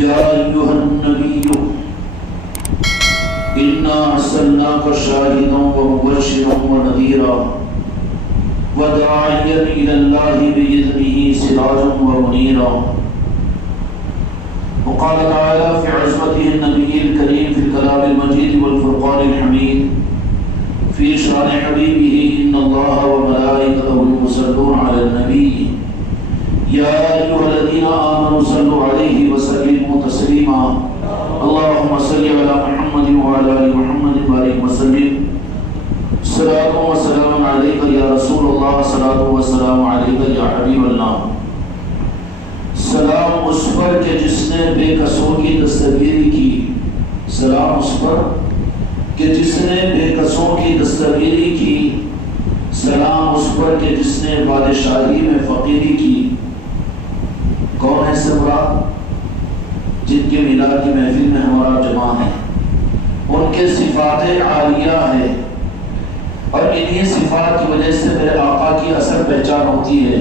یا ایھا النبی انا ارسلناک شاہدا ومبشرا ونذیرا وداعیا الی اللہ باذنہ سراجا ومنیرا. وقال تعالى في عصمته النبي الكريم في الكلام المجيد والفرقان الحميد في شان حبيبه إن الله وملائكته يصلون على النبي يا أيها الذين آمنوا صلوا عليه وسلموا تسليما. اللهم صل على محمد وعلى آل محمد وبارك وسلم. صلاة وسلام عليك يا رسول الله، صلاة وسلام عليك يا حبيب الله. سلام اس پر کہ جس نے بے قصوں کی دستگیری کی. سلام اس پر کہ جس نے بے قصوں کی دستگیری کی. سلام اس پر کہ جس نے بادشاہی میں فقیری کی. کون ہے سبرا جن کے میلاد کی محفل میں ہمارا جمع ہے؟ ان کے صفات عالیہ ہے، اور انہی صفات کی وجہ سے میرے آقا کی اثر پہچان ہوتی ہے.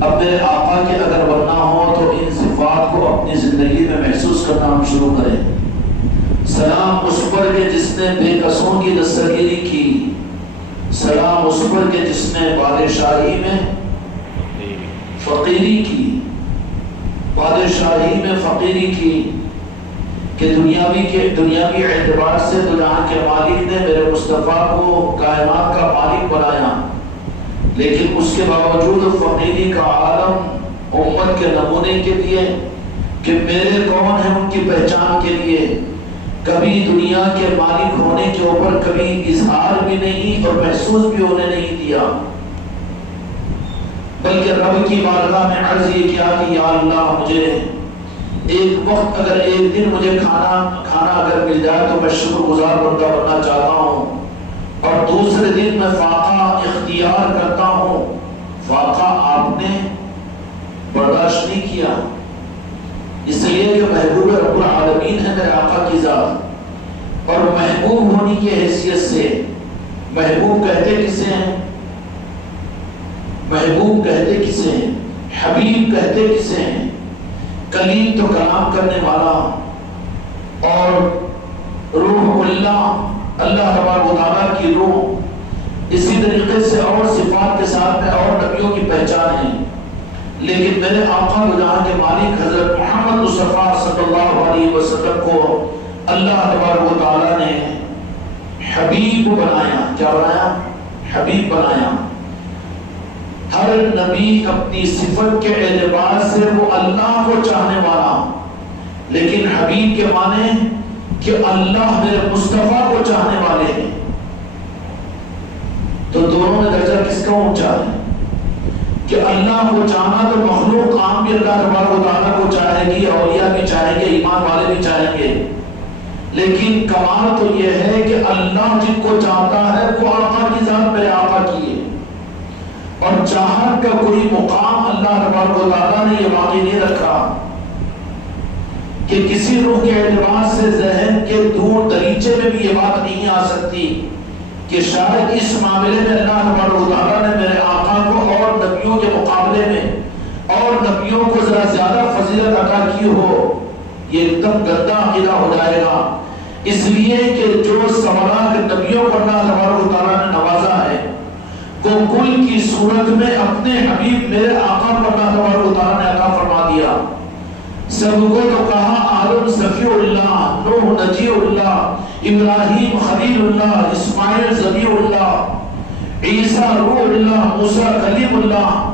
اب میرے آقا کے اگر بننا ہو تو ان صفات کو اپنی زندگی میں محسوس کرنا ہم شروع کریں. سلام اس پر کہ جس نے بے قصوں کی دستگیری کی. سلام اس پر کہ جس نے بادشاہی میں فقیری کی. بادشاہی میں فقیری کی کہ دنیاوی اعتبار سے تو جہاں کے مالک نے میرے مصطفیٰ کو کائنات کا مالک بنایا، لیکن اس کے باوجود فقیری کا عالم امت کے نمونے کے لیے کہ میرے کون ہیں ان کی پہچان کے لیے کبھی دنیا کے مالک ہونے کے اوپر کبھی اظہار بھی نہیں اور محسوس بھی ہونے نہیں دیا، بلکہ رب کی بارگاہ میں عرض یہ کیا کہ یا اللہ مجھے ایک وقت اگر ایک دن مجھے کھانا اگر مل جائے تو میں شکر گزار بندہ بننا چاہتا ہوں، اور دوسرے دن میں فاقہ اختیار کرتا ہوں. فاقہ آپ نے برداشت نہیں کیا، اس لیے کہ محبوب رب العالمین ہے میرے آقا کی ذات. اور محبوب ہونے کی حیثیت سے محبوب کہتے کسے ہیں؟ محبوب کہتے کسے ہیں؟ حبیب کہتے کسے ہیں؟ کلیم تو کلام کرنے والا، اور روح اللہ اللہ تبارک و تعالیٰ کی روح. اسی طریقے سے اور صفات کے ساتھ میں اور نبیوں کی پہچان ہے، لیکن میرے آقا جہاں کے مالک حضرت محمد مصطفیٰ صلی اللہ علیہ وسلم کو اللہ تبارک و تعالیٰ نے حبیب بنایا. کیا بنایا؟ حبیب بنایا. ہر نبی اپنی صفت کے اعتبار سے وہ اللہ کو چاہنے والا، لیکن حبیب کے معنی کہ اللہ میرے مصطفیٰ کو چاہنے والے ہیں. تو دونوں میں درجہ کس کا اونچا ہے کہ اللہ کو چاہنا تو مخلوق عام بھی اللہ تبارک و تعالیٰ کو چاہے گی، اولیاء بھی چاہیں گے، ایمان والے بھی چاہیں گے، لیکن کمال تو یہ ہے کہ اللہ جن کو چاہتا ہے وہ آقا کی ذات میرے آقا کی ہے. اور چاہت کا کوئی مقام اللہ تبارک و تعالیٰ نے یہ باقی نہیں رکھا کہ کسی روح کے اعتبار سے ذہن کے دور دریچے میں بھی یہ بات نہیں آ سکتی کہ شاید اس معاملے میں اللہ تبارک و تعالیٰ نے میرے آقا کو اور نبیوں کے مقابلے میں اور نبیوں کو ذرا زیادہ فضیلت عطا کی ہو. یہ ایک دم گندا عقیدہ ہو جائے گا، اس لیے کہ جو سوالات نبیوں کو اللہ تبارک و تعالیٰ نے نوازا ہے وہ کل کی صورت میں اپنے حبیب میرے آقا کو اللہ تبارک و تعالیٰ نے عطا فرما دیا. سب کو تو کہا آدم صفی اللہ، نوح نجی اللہ، ابراہیم خلیل اللہ، اسماعیل ذبیح اللہ، عیسیٰ روح اللہ، موسیٰ کلیم اللہ.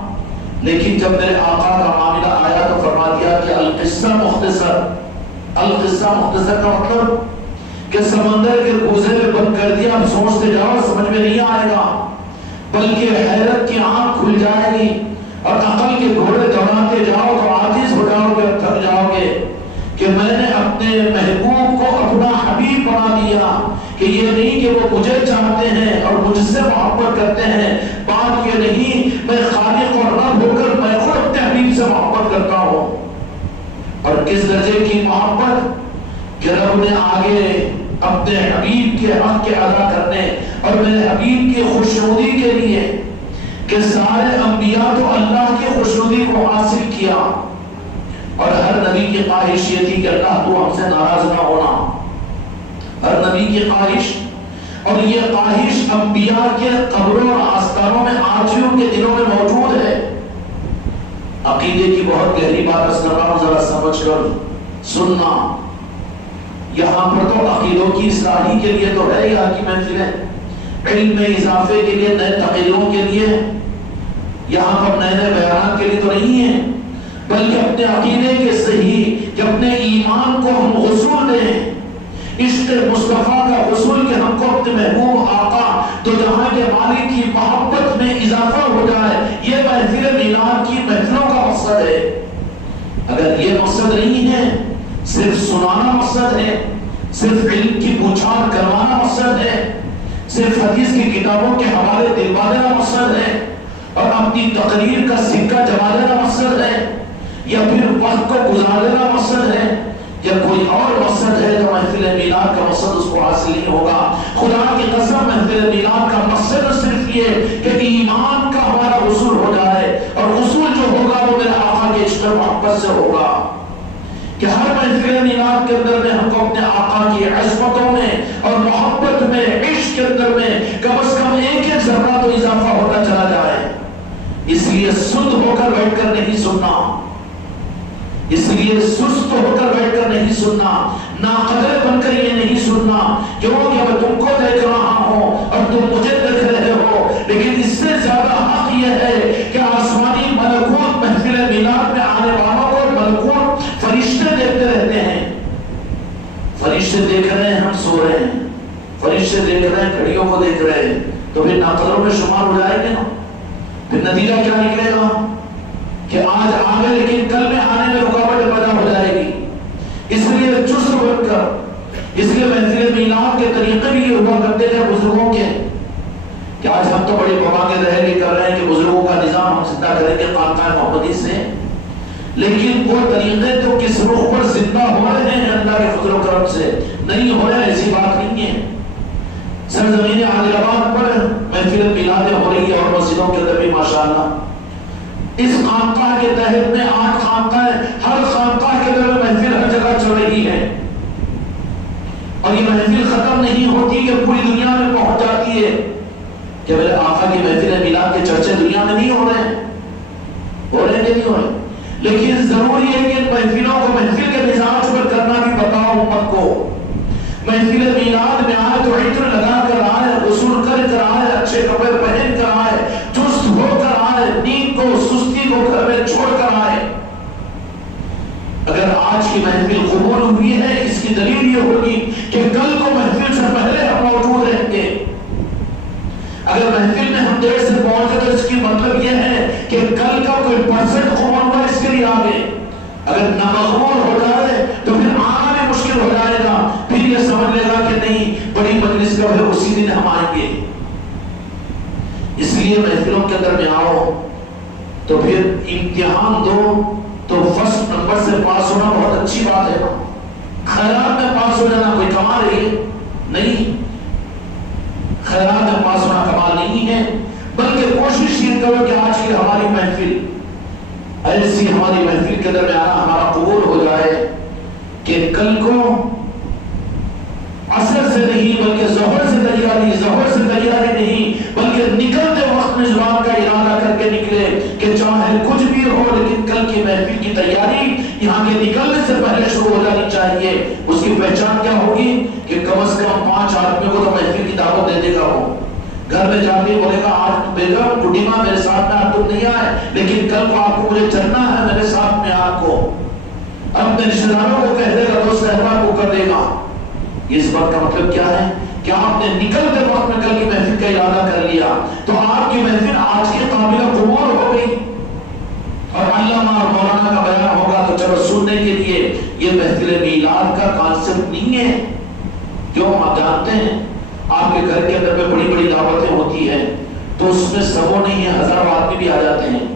لیکن جب میرے آقا کا معاملہ آیا تو فرما دیا کہ القصہ مختصر. القصہ مختصر کا مطلب کہ سمندر کے کوزے میں بند کر دیا، اب سوچتے جاؤ سمجھ میں نہیں آئے گا، بلکہ حیرت کی آنکھ کھل جائے گی اور عقل کے گھوڑے دوڑاتے جاؤ تو عاجز ہو جاؤ گے، تھک جاؤ گے کہ میں نے اپنے محبوب کو اپنا حبیب بنا دیا. کہ یہ نہیں کہ وہ مجھے چاہتے ہیں اور مجھ سے محبت کرتے ہیں، بات یہ نہیں میں خالق اور رب ہو کر میں خود اپنے حبیب سے محبت کرتا ہوں. اور کس درجے کی محبت کہ رب نے آگے اپنے حبیب کے حق کے ادا کرنے اور میرے حبیب کی خوشنودی کے لیے کہ سارے انبیاء تو اللہ کی خوشنودی کو حاصل کیا، اور ہر نبی کی خواہش یہ تھی کہ اللہ تو ہم سے ناراض نہ ہونا، ہر نبی کی خواہش. اور یہ خواہش انبیاء کے قبروں اور آستانوں میں آجیوں کے دلوں میں موجود ہے. عقیدے کی بہت گہری بات اس نظام ذرا سمجھ کر سننا. یہاں پر تو عقیدوں کی اصلاحی کے لیے تو ہے یہاں کی محفلیں، علم میں اضافے کے لیے، نئے تقریروں کے لیے، یہاں پر نئے نئے بیانات کے لیے تو نہیں ہے، بلکہ اپنے عقیدے کے صحیح کہ اپنے ایمان کو ہم غسل دیں، عشق مصطفیٰ کا غسل کہ ہم کو اپنے محبوب آقا تو جہاں کے مالک کی محبت میں اضافہ ہو جائے. یہ محفل میلاد کی محفلوں کا مقصد ہے. اگر یہ مقصد نہیں ہے، صرف سنانا مقصد ہے، صرف علم کی پوچھاڑ کروانا مقصد ہے، صرف حدیث کی کتابوں کے حوالے دلوا دینا مقصد ہے، اور اپنی تقریر کا سکہ جما دینا مقصد ہے، یا پھر وقت کو گزار دینا مقصد ہے، یا کوئی اور مقصد ہے، تو محفل میلاد کا مقصد اس کو حاصل نہیں ہوگا. خدا کی قسم محفل میلاد کا مقصد صرف یہ کہ ایمان کا ہمارا غسل ہو جائے، اور غسل جو ہوگا وہ میرے آقا کے عشق و محبت سے ہوگا. کہ ہر محفل میلاد کے اندر میں ہم کو اپنے آقا کی عظمتوں میں اور محبت میں، عشق کے اندر میں کم از کم ایک ذرہ تو اضافہ ہوتا چلا جائے. اس لیے سست ہو کر بیٹھ کر نہیں سننا، اس لیے سست ہو کر بیٹھ کر نہیں سننا، ناقدر بن کر یہ نہیں سننا کیونکہ میں تم کو دیکھ رہا ہوں اور تم مجھے دیکھ رہے ہو. لیکن اس سے زیادہ حق یہ ہے کہ آسمانی ملکوت محفل میلاد میں آنے والوں کو ملکوت فرشتے دیکھتے رہتے ہیں. فرشتے دیکھ رہے ہیں، ہم سو رہے ہیں، فرشتے دیکھ رہے ہیں، گھڑیوں کو دیکھ رہے ہیں، تو پھر ناقدروں میں شمار ہو جائیں گے نا. پھر نتیجہ کیا نکلے گا کہ آج آگے لیکن کل میں آنے میں رکاوٹ پیدا ہو جائے گی. اس لیے چست بن کر، اس لیے محفل میلاد کے طریقے بھی یہ ہوا کرتے تھے بزرگوں کے کہ آج ہم تو بڑی مواقع رہے کر رہے ہیں کہ بزرگوں کا نظام ہم زندہ کریں گے خانقاہ محمدی سے، لیکن وہ طریقے تو کس رخ پر زندہ ہو رہے ہیں اللہ کے فضل و کرم سے نہیں ہو رہے. ایسی بات نہیں ہے. سرزمین عادل آباد پر محفل میلاد ہو رہی ہے اور مسجدوں کے اندر بھی ماشاءاللہ. اس خانقاہ کے تحت میں 8 خانقاہ، ہر خانقاہ کے اندر محفل ہر جگہ چل رہی ہے، اور یہ محفل ختم نہیں ہوتی کہ پوری دنیا میں پہنچ جاتی ہے. کہ میرے آقا کی محفل میلاد کے چرچے دنیا میں نہیں ہو رہے ہیں، ہو رہے کہ نہیں ہو رہے. لیکن ضروری ہے کہ ان محفلوں کو محفل کے مزاج پر کرنا بھی بتاؤ امت کو. محفل میلاد میں آئے تو عطر لگا کر آئے، غسل کر آئے، اچھے کپڑے پہن کر آئے، چست ہو کر آئے، نیند کو سستی کو گھر میں چھوڑ کر آئے. اگر آج کی محفل قبول ہوئی ہے، اس کی دلیل یہ ہوگی کہ کل کو محفل سے پہلے ہم موجود رہیں گے. اگر محفل میں ہم دیر سے پہنچے تو اس کی مطلب یہ ہے کہ کل کا کوئی پرسنٹ قبول ہوا اس کے لیے آگے. اگر نامقبول ہو جائے تو پھر آنا بھی مشکل ہو جائے گا. پھر یہ سمجھ لے گا کہ نہیں بڑی مجلس کا ہے، اسی دن ہم آئیں گے. اس لیے محفلوں کے اندر میں آؤ تو پھر امتحان دو تو فرسٹ نمبر سے پاس ہونا بہت اچھی بات ہے. خیرات میں پاس ہو جانا کوئی کمال ہے نہیں، خیرات میں پاس ہونا کمال نہیں ہے، بلکہ کوشش یہ کرو کہ آج کی ہماری محفل ایسی ہماری محفل کے اندر میں آنا ہمارا قبول ہو جائے کہ کل کو عصر سے نہیں بلکہ ظہر سے تیاری، ظہر سے تیاری نہیں بلکہ نکلتے وقت میں زبان کا ارادہ کر کے نکلے کہ چاہے کچھ بھی ہو لیکن کل کی محفل کی تیاری یہاں کے نکلنے سے پہلے شروع ہو جانی چاہیے. اس کی پہچان کیا ہوگی کہ کم از کم 5 آدمیوں کو تو محفل کی دعوت دے دے گا. وہ گھر میں جا کے بولے گا آج بیگم بڈی ماں میرے ساتھ میں آج تم نہیں آئے لیکن کل کو آپ کو مجھے چلنا ہے میرے ساتھ میں آپ کو. اپنے رشتہ داروں کو کہہ دے گا، دوست احباب کو کر دے گا. اس بات کا مطلب کیا ہے کہ آپ نے نکلتے وقت میں کل کی محفل کا ارادہ کر لیا تو آپ کی محفل آج کی قابل قبول ہو گئی. اور علامہ اور مولانا کا بیان ہوگا تو چلو سننے کے لیے یہ محفل میلاد کا کانسیپٹ نہیں ہے. کیوں؟ آپ جانتے ہیں آپ کے گھر کے اندر میں بڑی بڑی دعوتیں ہوتی ہیں تو اس میں سبوں نہیں ہے، 1000 آدمی بھی آ جاتے ہیں،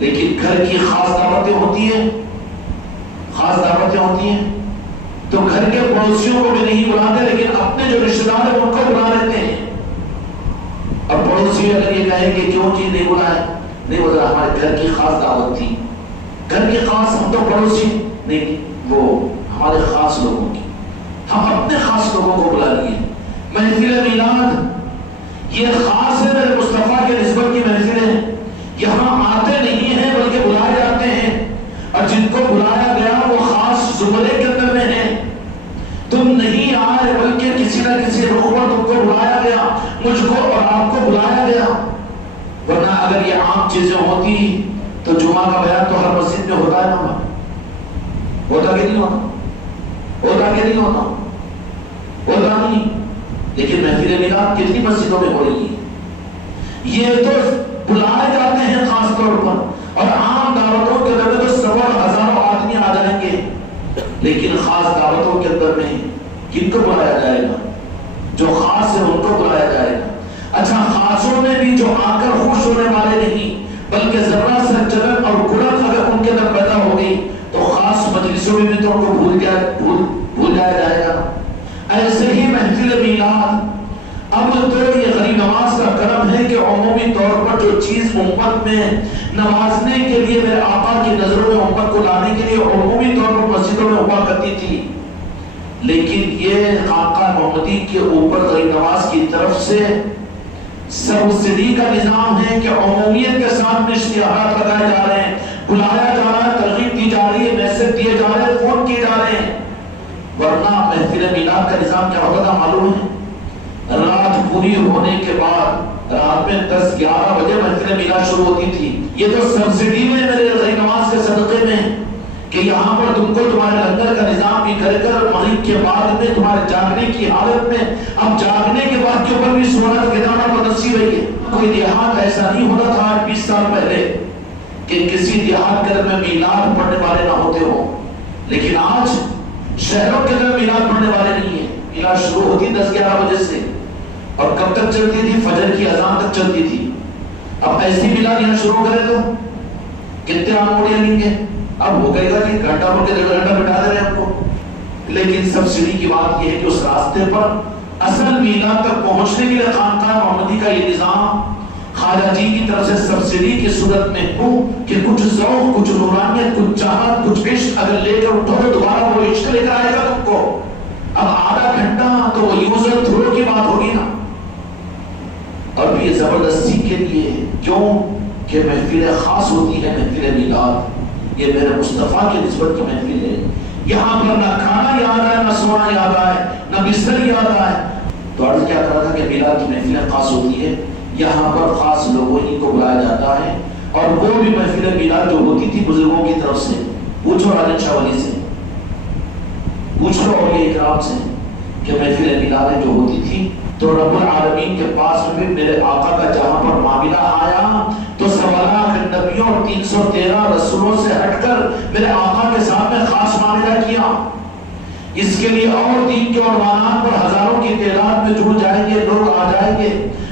لیکن گھر کی خاص دعوتیں ہوتی ہیں، خاص دعوتیں ہوتی ہیں تو گھر کے پڑوسیوں کو بھی نہیں بلاتے لیکن اپنے جو رشتہ دار ہیں ان کو بلا لیتے ہیں. اب پڑوسی اگر یہ کہیں کہ کیوں چیز نہیں بلائے، نہیں بولا ہمارے گھر کی خاص دعوت تھی گھر کی خاص ہم تو پڑوسی نہیں، وہ ہمارے خاص لوگوں کی، ہم اپنے خاص لوگوں کو بلا لیے۔ محفل میلاد یہ خاص ہے میرے مصطفیٰ کے نسبت کی محفلیں، یہاں آتے نہیں ہیں بلکہ بلائے جاتے ہیں، اور جن کو بلایا گیا وہ خاص زمرے کے اندر میں ہیں۔ تم نہیں آئے بلکہ کسی نہ کسی رخ پر تم کو بلایا گیا، مجھ کو اور آپ کو بلایا گیا، ورنہ اگر یہ عام چیزیں ہوتی تو جمعہ کا بیان تو ہر مسجد میں ہوتا ہے نا، ہوتا کہ نہیں ہوتا؟ ہوتا کہ نہیں ہوتا؟ ہوتا نہیں۔ لیکن محفل میلاد کتنی مسجدوں میں ہو رہی ہے؟ یہ تو بلائے جاتے ہیں خاص طور پر، اور عام دعوتوں کے اندر تو سوا ہزاروں آدمی آ جائیں گے، لیکن خاص دعوتوں کے اندر میں کن کو بلایا جائے گا؟ جو خاص ہے ان کو بلایا جائے گا۔ اچھا، خاصوں میں بھی جو آ کر خوش ہونے والے نہیں بلکہ ذرا سا جلن اور گڑن اگر ان کے اندر پیدا ہو گئی تو خاص مجلسوں میں بھی تو ان کو بھول جایا جائے گا۔ ایسے ہی محفل میلاد اب تو یہ غریب نواز کا کرم ہے کہ عمومی طور پر جو چیز امت میں نوازنے کے لیے میرے آقا کی نظروں میں امت کو لانے کے لیے عمومی طور پر مسجدوں میں ہوا کرتی تھی، لیکن یہ خانقاہ محمدی کے اوپر غریب نواز کی طرف سے سبسڈی کا نظام ہے کہ عمومیت کے ساتھ اشتہارات لگائے جا رہے ہیں، بلایا جا رہا ہے، ترغیب دی جا رہی ہے، میسج دیے جا رہے ہیں، فون کیے جا رہے ہیں۔ ورنہ محفل میلاد کا نظام کیا ہوتا تھا معلوم ہے؟ رات پوری ہونے کے بعد رات میں 10-11 بجے محفل میلاد شروع ہوتی تھی۔ یہ تو سبسڈی میں میرے غریب نواز کے صدقے میں کہ یہاں پر تم کو تمہارے لنگر کا نظام بھی کر کر مغرب کے بعد میں تمہارے جاگنے کی حالت میں، اب جاگنے کے بعد کے اوپر بھی سونا گدانا پر نصیب ہے۔ کوئی دیہات ایسا نہیں ہوتا تھا آج 20 سال پہلے کہ کسی دیہات کے اندر میں میلاد پڑھنے والے نہ ہوتے ہو، لیکن آج شہروں کے اندر میلاد پڑھنے والے نہیں ہیں۔ میلاد شروع ہوتی 10-11 بجے سے اور کب تک چلتی تھی؟ فجر کی اذان تک چلتی تھی۔ اب ایسی میلاد یہاں شروع کرے تو کتنے آموڑیاں لیں گے؟ اب ہو گئے گا کہ گھنٹہ بھر کے 1.5 گھنٹہ بٹھا دے رہے ہیں ہم کو۔ لیکن سبسڈی کی بات یہ ہے کہ اس راستے پر اصل میلاد تک پہنچنے کے لیے خانقاہ محمدی کا یہ نظام خواجہ جی کی طرف سے سبسڈی کی صورت میں ہو کہ کچھ ذوق، کچھ نورانیت، کچھ چاہت، کچھ عشق اگر لے کر اٹھو تو دوبارہ وہ عشق لے کر آئے گا تم کو۔ اب آدھا گھنٹہ تو وہ یوز اینڈ تھرو کی بات ہوگی نا، اور یہ زبردستی کے لیے کیوں کہ محفل خاص ہوتی ہے محفل میلاد، یہ میرے مصطفیٰ کی نسبت کی محفل ہے۔ یہاں پر نہ کھانا یاد آئے، نہ سونا یاد آئے، نہ بستر یاد آئے۔ تو عرض کیا کر رہا تھا کہ میلاد کی محفل خاص ہوتی ہے، یہاں پر خاص لوگوں ہی کو بلایا جاتا ہے، اور وہ بھی محفل میلاد جو ہوتی تھی بزرگوں کی طرف سے، پوچھو راجن شاہ ولی سے، پوچھ لو اولیاء کرام سے کہ محفل میلاد جو ہوتی تھی تو رب العالمین کے پاس میں میرے آقا کا جہاں پر معاملہ آیا تو 1.25 نبیوں اور 313 رسولوں سے ہٹ کر میرے آقا کے ساتھ میں خاص معاملہ کیا۔ اس کے لیے اور دین کے عنوانات پر ہزاروں کی تعداد میں جڑ جائیں گے، لوگ آ جائیں گے،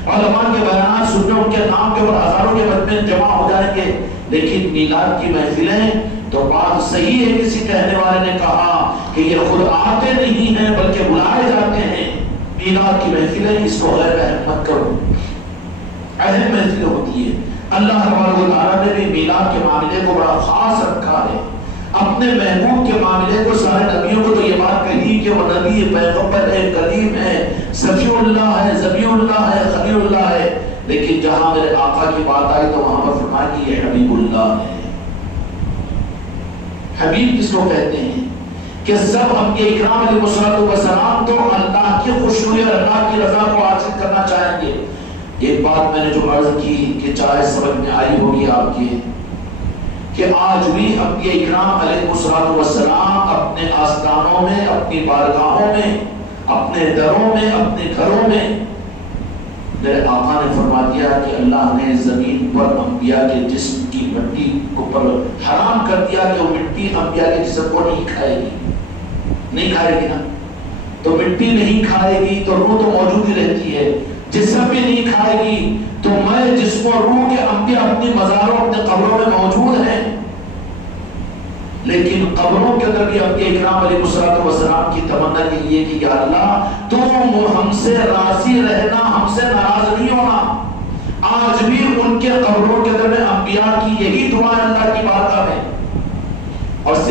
علماء کے بیانات سننے ان کے نام کے اوپر ہزاروں کے مجمع جمع ہو جائیں گے، لیکن میلاد کی محفلیں تو بات صحیح ہے۔ کسی کہنے والے نے کہا کہ یہ خود آتے نہیں ہیں بلکہ بلائے جاتے ہیں۔ میلاد کی محفلیں اس کو غیر اہم مت کرو، اہم محفل ہوتی ہے۔ اللہ تبارک و تعالیٰ نے بھی میلاد کے معاملے کو بڑا خاص رکھا ہے۔ اپنے محبوب کے معاملے کو سارے نبیوں کو تو یہ بات کہی کہ وہ نبی پیغمبر ہے، کلیم ہے، صفی اللہ ہے، ذبیح اللہ ہے، خلیل اللہ ہے، لیکن جہاں میرے آقا کی بات آئی تو وہاں پر فرمایا کہ یہ حبیب اللہ ہے۔ حبیب کس کو کہتے ہیں کہ سب انبیاء اکرام علیہ السلام تو اللہ کی خوشنودی اور اللہ کی رضا کو حاصل کرنا چاہیں گے۔ ایک بات میں نے جو عرض کی کہ چاہے سمجھ میں آئی ہوگی آپ کی کہ آج بھی انبیاء اکرام علیہ السلام اپنے آستانوں میں، اپنی بارگاہوں میں، اپنے دروں میں، اپنے گھروں میں میرے آقا نے فرما دیا کہ اللہ نے زمین پر انبیاء کے جسم کی مٹی کو پر حرام کر دیا کہ وہ مٹی انبیاء کے جسم کو نہیں کھائے گی، نہیں کھائے گی نا۔ تو مٹی نہیں کھائے گی تو روح تو موجود ہی رہتی ہے، جسم بھی نہیں کھائے گی تو میں جسم و روح کے انبیاء اپنی مزاروں اپنے قبروں میں موجود ہیں، لیکن قبروں کے اندر بھی انبیاء اکرام علیہ السلام کی تمنا کے لیے کہ یا اللہ تم ہم سے راضی رہنا، ہم سے ناراض نہیں ہونا۔ آج بھی ان کے قبروں کے اندر میں انبیاء کی یہی دعا ہے اللہ کی بارگاہ میں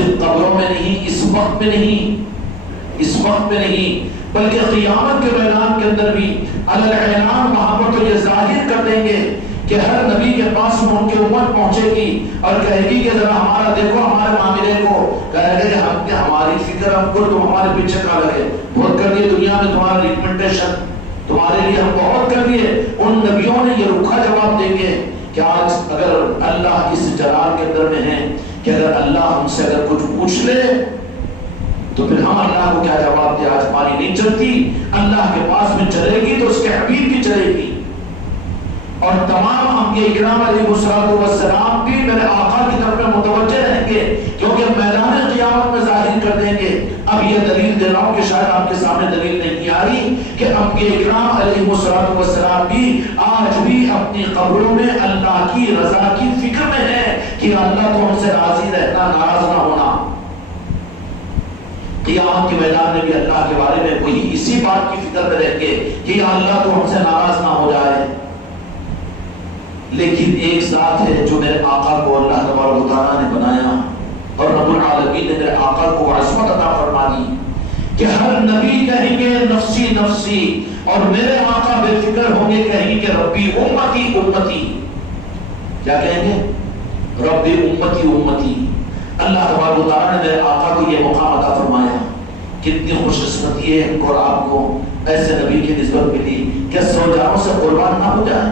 صرف قبروں میں نہیں، اس وقت میں نہیں، اس وقت میں نہیں، بلکہ قیامت کے میدان کے اندر بھی اعلان وہاں پر تو یہ ظاہر کر دیں گے کہ ہر نبی کے پاس میں ان کی امت پہنچے گی اور کہے گی کہ ذرا ہمارا دیکھو ہمارے معاملے کو، کہے گا کہ ہم کیا ہماری فکر ہم کو، تم ہمارے پیچھے کا لگے، بہت کر دیے دنیا میں تمہارا ریکمنڈیشن، تمہارے لیے ہم بہت کر دیے۔ ان نبیوں نے یہ رکھا جواب دیں گے کہ آج اگر اللہ اس جلال کے اندر میں ہے کہ اگر اللہ ہم سے اگر کچھ پوچھ لے تو پھر ہم اللہ کو کیا جواب دیں؟ آج ہماری نہیں چلتی، اللہ کے پاس میں چلے گی تو اس کے حبیب کی چلے گی۔ اور تمام انبیاء کرام علیہ السلام بھی میرے آقا کی طرف میں متوجہ رہیں گے، کیونکہ میدان قیامت میں ظاہر کر دیں گے۔ اب یہ دلیل دے رہا ہوں کہ شاید آپ کے سامنے دلیل نہیں آئی کہ انبیاء کرام علیہ السلام بھی آج بھی اپنی قبروں میں اللہ کی رضا کی فکر میں ہے کہ اللہ تو ہم سے راضی رہنا، ناراض نہ ہونا۔ قیامت کے میدان میں بھی اللہ کے بارے میں وہی اسی بات کی فکر میں رہیں گے کہ یا اللہ تو ہم سے ناراض نہ ہو جائے۔ لیکن ایک ذات ہے جو میرے آقا کو اللہ تبارک و تعالیٰ نے بنایا اور رب العالمین نے میرے آقا کو عصمت عطا فرما دی کہ ہر نبی کہیں گے نفسی نفسی، اور میرے آقا بے فکر ہوں گے کہیں گے ربی امتی امتی۔ کیا کہیں گے؟ ربی امتی امتی۔ اللہ تبارک و تعالیٰ نے میرے آقا کو یہ مقام عطا فرمایا۔ کتنی خوش قسمتی ہے ان کو اور آپ کو ایسے نبی کی نسبت ملی کہ 100 جانوں سے قربان نہ ہو جائیں،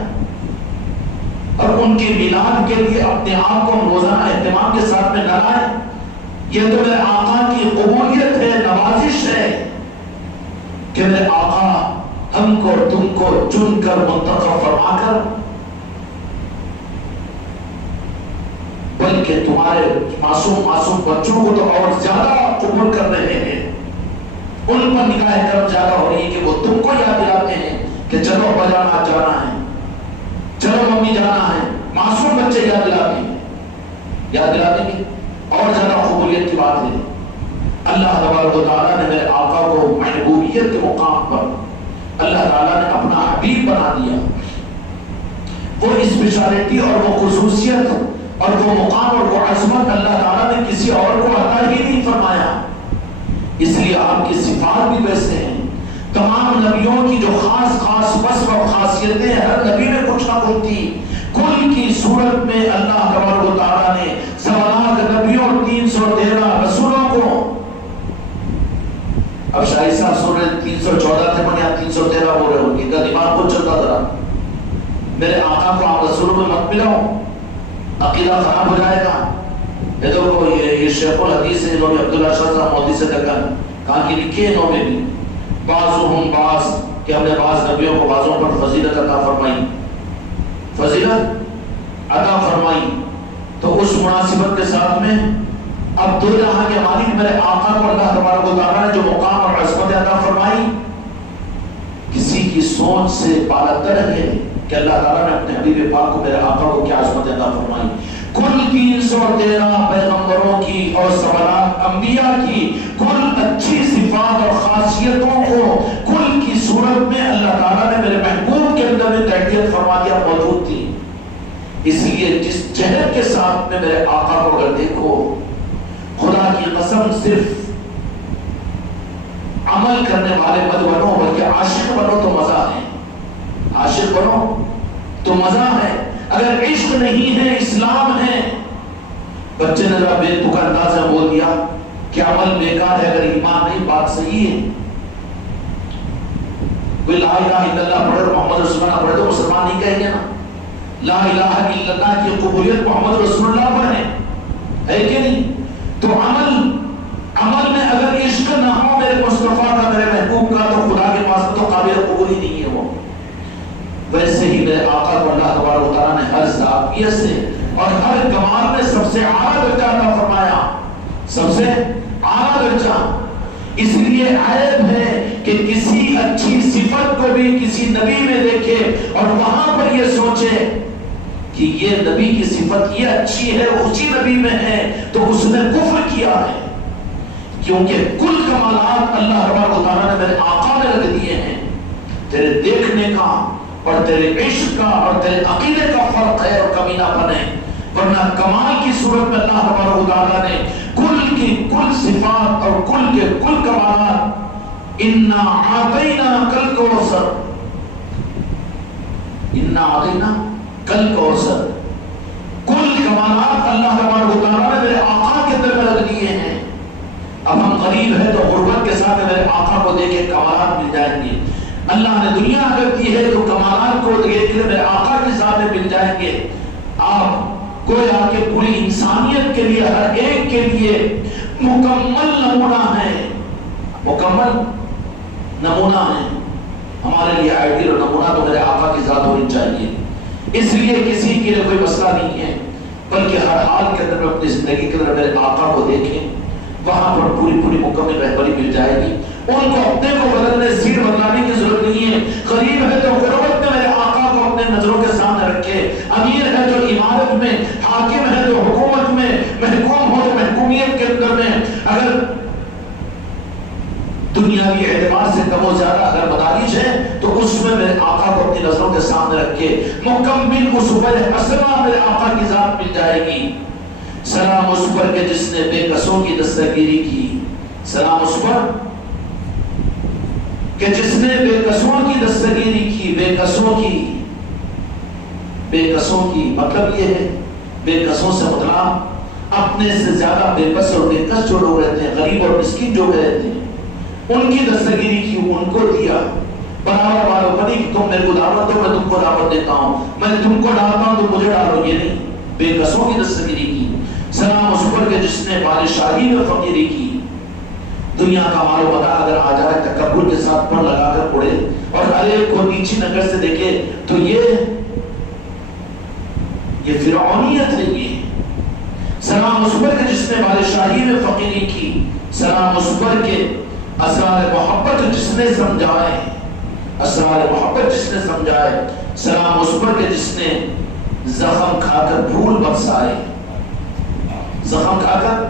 اور ان کے میلاد کے لیے اپنے آپ کو روزانہ اہتمام کے ساتھ میں نہ لائیں۔ یہ تو میرے آقا کی قبولیت ہے، نوازش ہے کہ میرے آقا ہم کو تم کو چن کر منتخب فرما کر بلکہ تمہارے معصوم بچوں کو تو اور زیادہ قبول کر رہے ہیں، ان پر نگاہ کرم زیادہ ہو رہی ہے کہ وہ تم کو یاد دلاتے ہیں کہ چلو ابا جان آج جانا ہے، چلو ممی جانا ہے۔ معصوم بچے یاد دلاتے ہیں، یاد دلاتے ہیں، اور زیادہ قبولیت کی بات ہے۔ اللہ تبارک و تعالیٰ نے میرے آقا کو محبوبیت کے مقام پر اللہ تعالیٰ نے اپنا حبیب بنا دیا۔ وہ اسپیشلٹی اور وہ خصوصیت اور وہ مقام اور وہ عظمت اللہ تعالیٰ نے کسی اور کو عطا ہی نہیں فرمایا، اس لیے آپ کی صفات بھی ویسے ہیں۔ تمام نبیوں کی جو خاص خاص وصف اور خاصیتیں ہر نبی میں کچھ نہ کچھ تھی، کل کی صورت میں اللہ تبارک و تعالیٰ نے 7 نبیوں اور 313 رسولوں کو، اب شاہی صاحب سن رہے 314 تھے من یا 313 ہو رہے ہوگی، کا دماغ کو چلتا ذرا، میرے آقا کو آپ رسولوں میں مت ملاؤ، عقیدہ خراب ہو جائے گا۔ یہ تو یہ شیخ الحدیث ہے، انہوں نے عبداللہ شاہ صاحب مودی سے کہا کہ لکھے انہوں نے بھی بعضهم بعض کہ ہم نے بعض نبیوں کو بعضوں پر فضیلت عطا فرمائی، فضیلت عطا فرمائی۔ تو اس مناسبت کے ساتھ میں اب دو جہاں کے مالک میرے آقا کو اللہ تبارک و تعالیٰ نے جو مقام اور عظمت عطا فرمائی، کسی کی سوچ سے بالاتر ہے کہ اللہ تعالیٰ نے اپنے حبیب پاک کو میرے آقا کو کیا عظمت عطا فرمائی۔ کل 313 پیغمبروں کی اور 7 انبیاء کی کل اچھی صفات اور خاصیتوں کو کل کی صورت میں اللہ تعالیٰ نے میرے محبوب کے اندر میں تحقیق فرما دیا موجود تھی۔ اس لیے جس جہر کے ساتھ میں میرے آقا کو اگر دیکھو، خدا کی قسم صرف عمل کرنے والے مت بنو بلکہ عاشق بنو تو مزہ ہے، عاشق بنو تو مزہ ہے۔ اگر عشق نہیں ہے اسلام ہے، بچے نے ذرا بے تکا انداز میں بول دیا کہ عمل بیکار ہے اگر ایمان نہیں، بات صحیح ہے۔ کوئی لا الہ الا اللہ پڑھے اور محمد رسول اللہ پڑھے تو مسلمان نہیں کہیں گے نا؟ لا الہ الا اللہ کی قبولیت محمد رسول اللہ پڑھے ہے کہ نہیں؟ تو عمل میں اگر عشق نہ ہو میرے مصطفیٰ کا، میرے محبوب کا، تو خدا کے پاس تو قابل قبول ہی نہیں ہے وہ۔ ویسے ہی میرے آقا کو اللہ تبارک و تعالیٰ نے ہر ذاتیت سے اور ہر کمال میں سب سے اعلیٰ درجہ عطا فرمایا، سب سے اعلیٰ درجہ۔ اس لیے عیب ہے کہ کسی اچھی صفت کو بھی کسی نبی میں دیکھے اور وہاں پر یہ سوچے کہ یہ نبی کی صفت یہ اچھی ہے، اسی نبی میں ہے، تو اس نے کفر کیا ہے، کیونکہ کل کمالات اللہ تبارک و تعالیٰ نے میرے آقا میں رکھ دیے ہیں۔ تیرے دیکھنے کا اور تیرے عشق کا اور تیرے عقیدے کا فرق ہے اور کمی نہ بنے، ورنہ کمال کی صورت میں اللہ تبارک و تعالیٰ نے کل کی کل صفات اور کل کے کل کمالات انا اعطینا کل کوثر، انا اعطینا کل کوثر، کل کمالات اللہ تبارک و تعالیٰ نے میرے آقا کے اندر میں رکھ دیے ہیں۔ اب ہم غریب ہیں تو غربت کے ساتھ میرے آقا کو دیکھے کمالات مل جائیں گے۔ اللہ نے دنیا اگر دی ہے تو کمالات کو دیکھ کے میرے آقا کے ساتھ مل جائیں گے۔ آپ کوئی آ کے پوری انسانیت کے لیے، ہر ایک کے لیے مکمل نمونہ ہے، مکمل نمونہ ہے۔ ہمارے لیے آئیڈیل اور نمونہ تو میرے آقا کی ذات ہونی چاہیے۔ اس لیے کسی کے لیے کوئی مسئلہ نہیں ہے، بلکہ ہر حال کے اندر اپنی زندگی کے اندر میرے آقا کو دیکھیں، وہاں پر پوری مکمل رہبری مل جائے گی۔ ان کو اپنے کو بدلنے، سیر بدلانے کی ضرورت نہیں ہے۔ غریب ہے تو غربت میں میرے آقا کو اپنے نظروں کے سامنے رکھے، امیر ہے تو عمارت میں، حاکم ہے تو حکومت میں، محکوم ہو تو محکومیت کے اندر میں، اگر دنیاوی اعتبار سے کم و زیادہ اگر مدارج ہے تو اس میں میرے آقا کو اپنی نظروں کے سامنے رکھ کے مکمل اسوہ حسنہ میرے آقا کی ذات مل جائے گی۔ سلام اس پر کہ جس نے بے کسوں کی دستگیری کی، سلام اس پر کہ جس نے بے کسوں کی دستگیری کی۔ بے کسوں کی، بے کسوں کی مطلب یہ ہے، بے کسوں سے مطلب اپنے سے زیادہ بے کس اور بے کس جو لوگ رہتے ہیں، غریب اور مسکین جو رہتے ہیں، ان کی دستگیری کی، ان کو دیا۔ برابر والوں پر نہیں کہ تم میرے کو دعوت دو، میں تم کو دعوت دیتا ہوں، میں تم کو ڈالتا ہوں تو مجھے ڈالو، یہ نہیں، بے کسوں کی دستگیری کی۔ سلام اس پر کہ جس نے بادشاہی میں فقیری کی۔ دنیا کا مال و متاع اگر آ جائے تکبر کے ساتھ پر لگا کر اڑے اور ہر ایک کو نیچی نظر سے دیکھے تو یہ فرعونیت نہیں ہے۔ سلام اس پر کہ جس نے بادشاہی میں فقیری کی۔ سلام اس پر کہ اسرار محبت جس نے سمجھائے، اسرار محبت جس نے سمجھائے۔ سلام اس پر کہ جس نے زخم کھا کر بھول بخشائے۔ زخم کھا کر،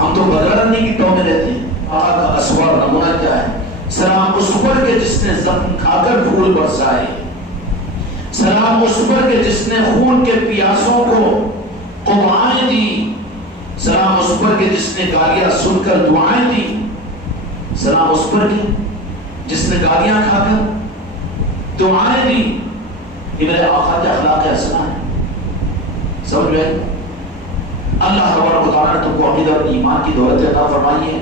ہم تو بدرنی کی ٹو میں رہتے ہیں، آقا کا اسوار نمونہ کیا ہے؟ سلام اس پر کہ جس نے زخم کھا کر بھول برسائے۔ سلام اس پر کہ جس نے خون کے پیاسوں کو قرآن دی۔ سلام اس پر کہ جس نے گالیاں سن کر دعائیں دی۔ سلام اس پر کہ جس نے گالیاں کھا کر دعائیں دی۔ یہ میرے آقا کے اخلاق حسنہ ہے، سمجھ گئے؟ اللہ تبارک و تعالیٰ نے تم کو عقیدہ اور ایمان کی دولت عطا فرمائی ہے،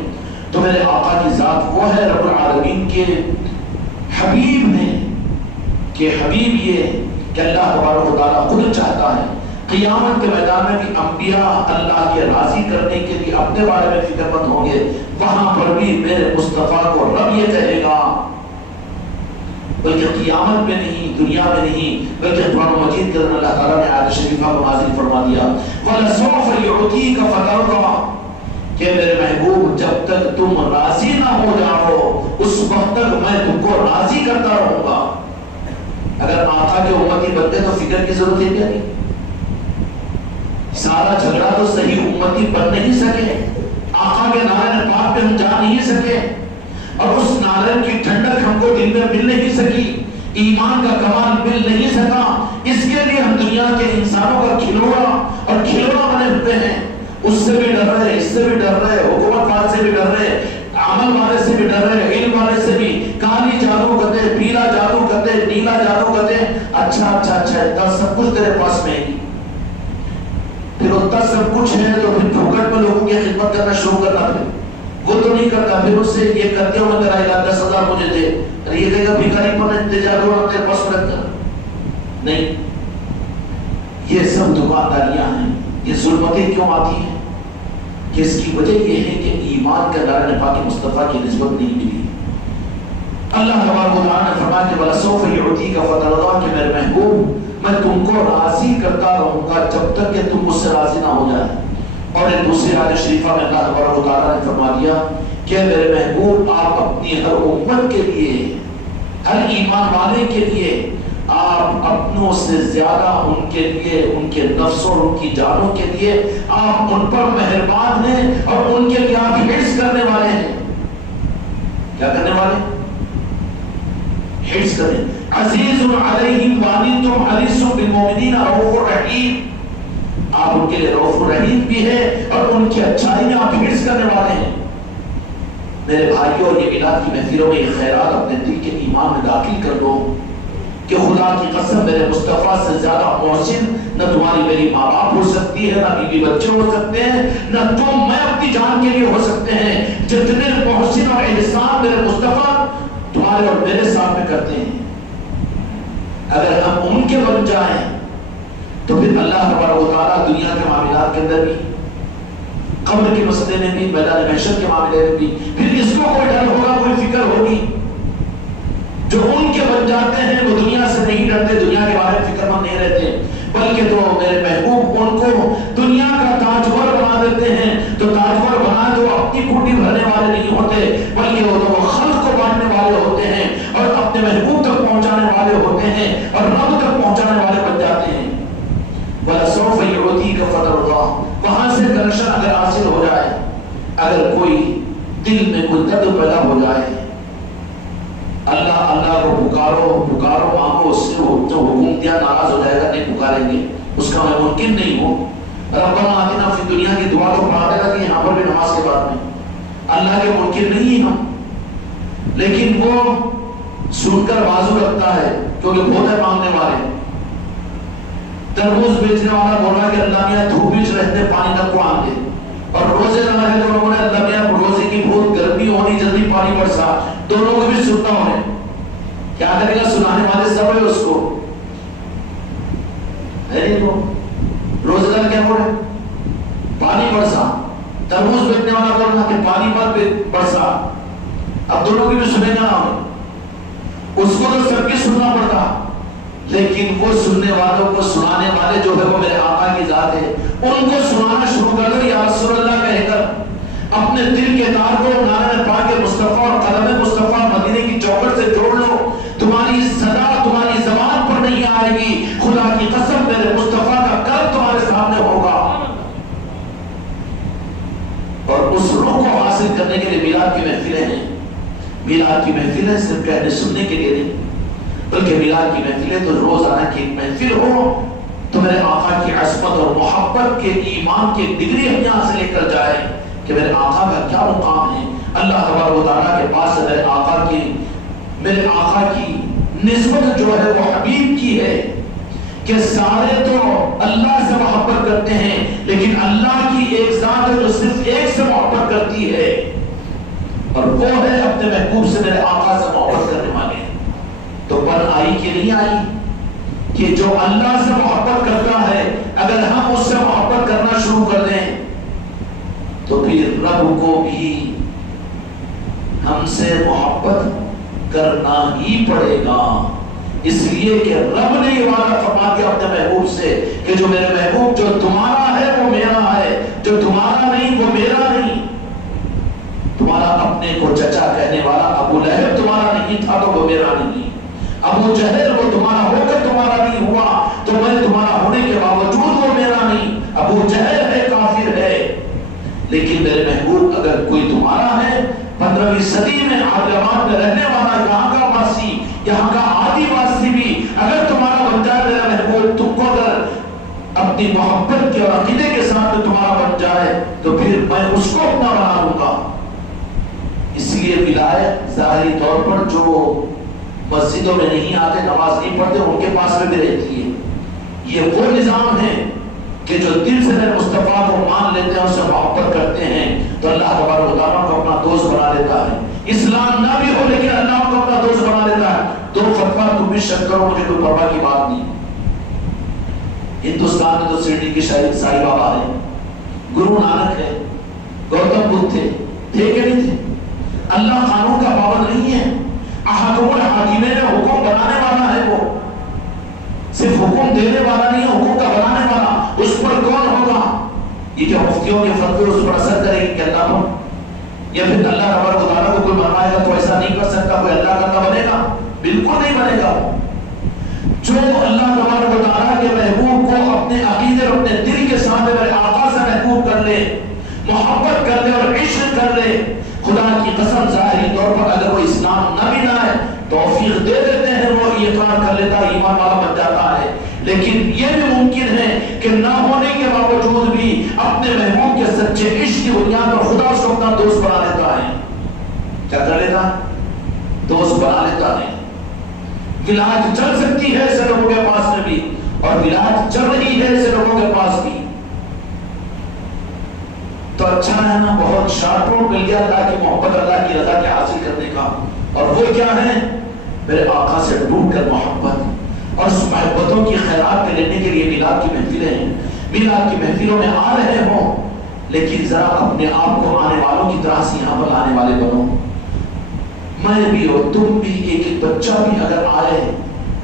تو میرے آقا کی ذات وہ ہے رب العالمین کے حبیب ہیں، کہ حبیب یہ کہ اللہ تبارک و تعالیٰ خود چاہتا ہے قیامت کے میدان میں بھی انبیاء اللہ کے راضی کرنے کے لیے اپنے بارے میں فکر مند ہوں گے، وہاں پر بھی میرے مصطفیٰ کو رب یہ کہے گا، بلکہ قیامت میں نہیں، دنیا میں نہیں، بلکہ قرآن مجید کے اندر اللہ تعالیٰ نے آیت شریفہ کو نازل فرما دیا، وَلَسَوْفَ يُعْطِيكَ فَتَرْضَىٰ، کہ میرے محبوب جب تک تم راضی نہ ہو جاؤ اس وقت تک میں تم کو راضی کرتا رہوں گا۔ اگر آقا کے امتی بنتے تو فکر کی ضرورت ہے کیا نہیں؟ سارا جھگڑا تو صحیح امتی بن نہیں سکے، آقا کے نعرہ پاک پہ ہم جا نہیں سکے، اور اس نعرے کی ٹھنڈک ہم کو دل میں مل نہیں سکی، ایمان کا کمال مل نہیں سکا، اس کے لیے ہم دنیا کے انسانوں کا کھلونا بنے ہوئے ہیں، اس سے بھی ڈر رہے، اس سے بھی ڈر رہے، حکومت والے سے بھی ڈر رہے، عمل والے سے بھی ڈر رہے، علم والے سے بھی، کالی جادو کرتے، پیلا جادو کرتے، نیلا جادو کرتے، اچھا اتنا سب کچھ تیرے پاس میں ہے، پھر اتنا سب کچھ ہے تو پھر پھوکٹ میں لوگوں کی خدمت کرنا شروع کرنا، پھر وہ تو نہیں کرتا، پھر اس سے یہ کرتے ہو میں تیرا علاج 10,000 مجھے دے، ارے یہ کہے گا بھیکاری پر انتظار ہو تیرے پاس میں رکھتا نہیں۔ یہ سب دکانداریاں ہیں، یہ ظلمتیں کیوں آتی ہیں؟ کہ اس کی وجہ یہ ہے کہ ایمان کا دائرہ پاک مصطفیٰ کی نسبت نہیں ملی۔ اللہ تبارک و تعالیٰ نے فرمایا کہ وَلَسَوْفَ يُعْطِيكَ فَتَرْضَىٰ، کہ میرے محبوب میں تم کو راضی کرتا رہوں گا جب تک کہ تم مجھ سے راضی نہ ہو جائے۔ اور ایک دوسری آیت شریفہ میں اللہ تبارک و تعالیٰ نے فرما دیا کہ میرے محبوب آپ اپنی ہر امت کے لیے، ہر ایمان والے کے لیے آپ اپنوں سے زیادہ ان کے لیے، ان کے نفس اور ان کی جانوں کے لیے آپ ان پر مہربان ہیں، اور ان کے لیے آپ حرص کرنے والے ہیں۔ کیا کرنے والے؟ حرص کریں۔ عزیز علیہ وعنتم حریص بالمؤمنین رؤوف رحیم، آپ ان کے لیے رؤوف رحیم بھی ہے اور ان کی اچھائیاں آپ حرص کرنے والے ہیں۔ میرے بھائیوں، یہ میلاد کی محفلوں میں یہ خیرات اپنے دل کے ایمان میں داخل کر دو کہ خدا کی قسم میرے مصطفیٰ سے زیادہ محسن نہ تمہاری میری ماں باپ ہو سکتی ہے، نہ بیوی بچے ہو سکتے ہیں، نہ تم میں اپنی جان کے لیے ہو سکتے ہیں۔ جتنے محسن اور احسان میرے مصطفیٰ تمہارے اور میرے ساتھ میں کرتے ہیں، اگر ہم ان کے بن جائیں تو پھر اللہ تبارک و تعالیٰ دنیا کے معاملات کے اندر بھی، قبر کے مسئلے میں بھی، میدان محشر کے معاملے میں بھی، پھر اس کو کوئی ڈر ہوگا، کوئی فکر ہوگی۔ جو ان کے بن جاتے ہیں وہ دنیا سے نہیں ڈرتے، دنیا کے بارے میں فکر مند نہیں رہتے، بلکہ تو میرے محبوب ان کو دنیا کا تاجور بنا دیتے ہیں۔ تو تاجور بنا تو اپنی کوٹی بھرنے والے نہیں ہوتے، بلکہ وہ تو خلق کو بانٹنے والے ہوتے ہیں اور اپنے محبوب تک پہنچانے والے ہوتے ہیں اور رب تک پہنچانے والے بن جاتے ہیں۔ وَلَسَوْفَ يُعْطِيكَ فَتَرْضَىٰ، وہاں سے کنیکشن اگر حاصل ہو جائے، اگر کوئی دل میں کوئی درد پیدا ہو جائے، اللہ اللہ کو پکارو پکارو مانگو، اس سے جو حکم دیا ناراض ہو جائے گا، نہیں پکاریں گے، اس کا میں ممکن نہیں ہو۔ ربنا آتنا فی دنیا کی دعا تو پڑھا دینا کہ یہاں پر بھی نماز کے بعد میں اللہ کے ممکن نہیں ہم، لیکن وہ سن کر بازو رکھتا ہے کیونکہ بہت ہے مانگنے والے۔ تربوز بیچنے والا بول رہا کہ اللہ میاں دھوپ بیچ رہتے پانی تک کو آن دے، اور روزے لگا ہے تو لوگوں نے اللہ میاں روزے کی بہت گرمی ہونی، جلدی پانی برسا، دونوں کو بھی سنتا ہونے، کیا کرے گا؟ سنانے والے سب ہے اس کو، ہے نہیں؟ تو روزے دار کیا بولے؟ پانی برسا۔ تربوز بیچنے والا بول رہا کہ پانی مت برسا، اب دونوں کی بھی سنے گا نہ، اس کو تو سب کی سننا پڑتا، لیکن وہ سننے والوں کو سنانے والے جو ہے وہ میرے آقا کی ذات ہے، ان کو سنانا شروع کر دو یا رسول اللہ کہہ کر اپنے دل کے تار کو نعرہ پاک مصطفیٰ اور قلم مصطفیٰ مدینے کی چوکھٹ سے جوڑ لو۔ تمہاری صدا تمہاری زبان پر نہیں آئے گی، خدا کی قسم میرے مصطفیٰ کا کرم تمہارے سامنے ہوگا۔ اور اس روح کو حاصل کرنے کے لیے میلاد کی محفلیں ہیں۔ میلاد کی محفلیں صرف کہنے سننے کے لیے نہیں، بلکہ میلاد کی محفلیں تو روزانہ کی محفل ہو تو میرے آقا کی عصمت اور محبت کے ایمان کی ڈگری ہم یہاں سے لے کر جائیں کہ میرے آقا کا کیا مقام ہے۔ اللہ تبارک و تعالیٰ کے پاس میرے آقا کی نسبت جو ہے وہ حبیب کی ہے کہ سارے تو اللہ سے محبت کرتے ہیں، لیکن اللہ کی ایک ذات ہے جو صرف ایک سے محبت کرتی ہے، اور وہ ہے اپنے محبوب سے میرے آقا سے محبت کرنے والے۔ تو بن آئی کہ نہیں آئی کہ جو اللہ سے محبت کرتا ہے اگر ہم اس سے محبت کرنا شروع کر دیں تو پھر رب کو بھی ہم سے محبت کرنا ہی پڑے گا، اس لیے کہ رب نے یہ وعدہ فرما دیا اپنے محبوب سے کہ جو میرے محبوب جو تمہارا ہے وہ میرا ہے، جو تمہارا نہیں وہ میرا نہیں۔ تمہارا اپنے کو چچا کہنے والا ابو لہب تمہارا نہیں تھا تو وہ میرا نہیں، ابو جہل وہ تمہارا ہو کر تمہارا نہیں ہوا تو میں تمہارا ہونے کے باوجود وہ میرا نہیں۔ ابو جہل ہے، کافر ہے، لیکن میرے محبوب اگر کوئی تمہارا ہے، 15ویں صدی میں عالمان میں رہنے والا یہاں کا واسی، یہاں کا عادی واسی بھی اگر تمہارا بن جائے میرا محبوب، تم کو اگر اپنی محبت کے اور عقیدے کے ساتھ تمہارا بن جائے تو پھر میں اس کو اپنا بنا لوں گا۔ اس لیے ولایت ظاہری طور پر جو مسجدوں میں نہیں آتے، نماز نہیں پڑھتے، ان کے پاس میں بھی رہتی ہے۔ یہ وہ نظام ہے کہ جو دل سے میرے مصطفیٰ کو مان لیتے ہیں، اس سے محبت کرتے ہیں تو اللہ تبارک و تعالیٰ کو اپنا دوست بنا لیتا ہے۔ اسلام نہ بھی ہو لیکن اللہ کو اپنا دوست بنا لیتا ہے۔ تو فتویٰ تم بھی شک کرو، مجھے کوئی پرواہ کی بات نہیں۔ ہندوستان میں تو شرڈی کی سائی بابا ہے، گرو نانک ہے، گوتم بدھ تھے کہ نہیں تھے؟ اللہ قانون کا پابند نہیں ہے، احکام الحاکمین نے حکم بنانے والا ہے، وہ صرف حکم دینے والا نہیں ہے، حکم کا بنانے والا۔ اس پر کون ہوگا؟ یہ جو مفتیوں کے فتوے اس پر اثر کرے گی کہ اللہ کو، یا پھر اللہ تبارک و تعالیٰ کو کوئی بنائے گا تو ایسا نہیں کر سکتا، کوئی اللہ کا بنے گا؟ بالکل نہیں بنے گا۔ جو اللہ تبارک و تعالیٰ کے محبوب کو اپنے عقیدے اور اپنے دل کے سامنے میرے آقا سے محبوب کر لے، محبت کر لے اور عشق کر لے، خدا کی قسم ظاہری طور پر اگر وہ اسلام نہ بھی لائے توفیق دے دیتے ہیں وہ کلمہ اقرار کر لیتا ہے ایمان والا بن جاتا ہے، لیکن یہ بھی ممکن ہے کہ نہ ہونے کے باوجود بھی اپنے محبوب کے سچے عشق کی بنیاد پر خدا اس کو اپنا دوست بنا لیتا ہے۔ کیا کر لیتا ہے؟ دوست بنا لیتا ہے۔ ولایت چل سکتی ہے ایسے لوگوں کے پاس میں بھی، اور ولایت چل رہی ہے ایسے لوگوں کے پاس بھی، تو اچھا ہے نا، بہت شارٹ روٹ مل گیا اللہ کی محبت، اللہ کی رضا کے حاصل کرنے کا۔ اور وہ کیا ہے؟ میرے آقا سے ڈھونڈ کر محبت، اور اس محبتوں کی خیرات کے لینے کے لیے میلاد کی محفلیں ہیں۔ میلاد کی محفلوں میں آ رہے ہوں، لیکن ذرا اپنے آپ کو آنے والوں کی طرح سے یہاں پر آنے والے بنو۔ میں بھی اور تم بھی، ایک ایک بچہ بھی اگر آئے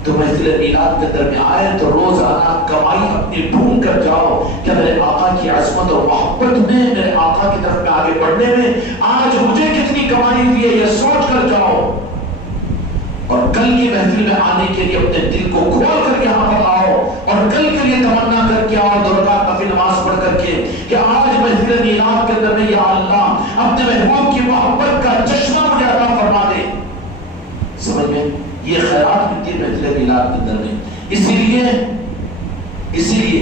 تو محفل میلاد کے اندر میں آئے تو روزانہ کمائی اپنی ڈھونڈ کر جاؤ کہ میرے آقا کی عظمت اور محبت میں، میرے آقا کی طرف میں آگے بڑھنے میں آج مجھے کتنی کمائی ہوئی ہے، یہ سوچ کر جاؤ۔ اور کل کی محفل میں آنے کے لیے اپنے دل کو کھول کر یہاں پر آؤ، اور کل کے لیے تمنا کر کے آؤ 2 رکعت نفل نماز پڑھ کر کے کہ آج محفل میلاد کے اندر میں یا اللہ اپنے محبوب کی محبت کا چشمہ مجھے عطا فرما دے۔ سمجھ میں یہ خیرات ملتی ہے محفل میلاد کے اندر میں۔ اسی لیے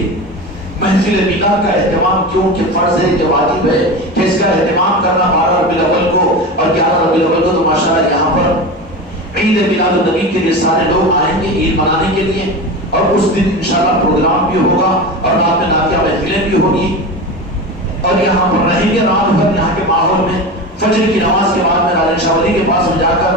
محفل میلاد کا اہتمام کیوں کہ فرض ہے کہ واجب ہے کہ اس کا اہتمام کرنا 12 ربیع الاول کو اور 11 ربیع الاول کو، تو ماشاءاللہ یہاں پر عید میلاد النبی کے لیے سارے لوگ آئیں گے عید منانے کے لیے، اور اس دن انشاءاللہ پروگرام بھی ہوگا اور رات میں نعتیہ محفلیں بھی ہوگی، اور یہاں پر رہیں گے رات بھر یہاں کے ماحول میں۔ فجر کی نماز کے بعد میں راجن شاہ ولی کے پاس میں جا کر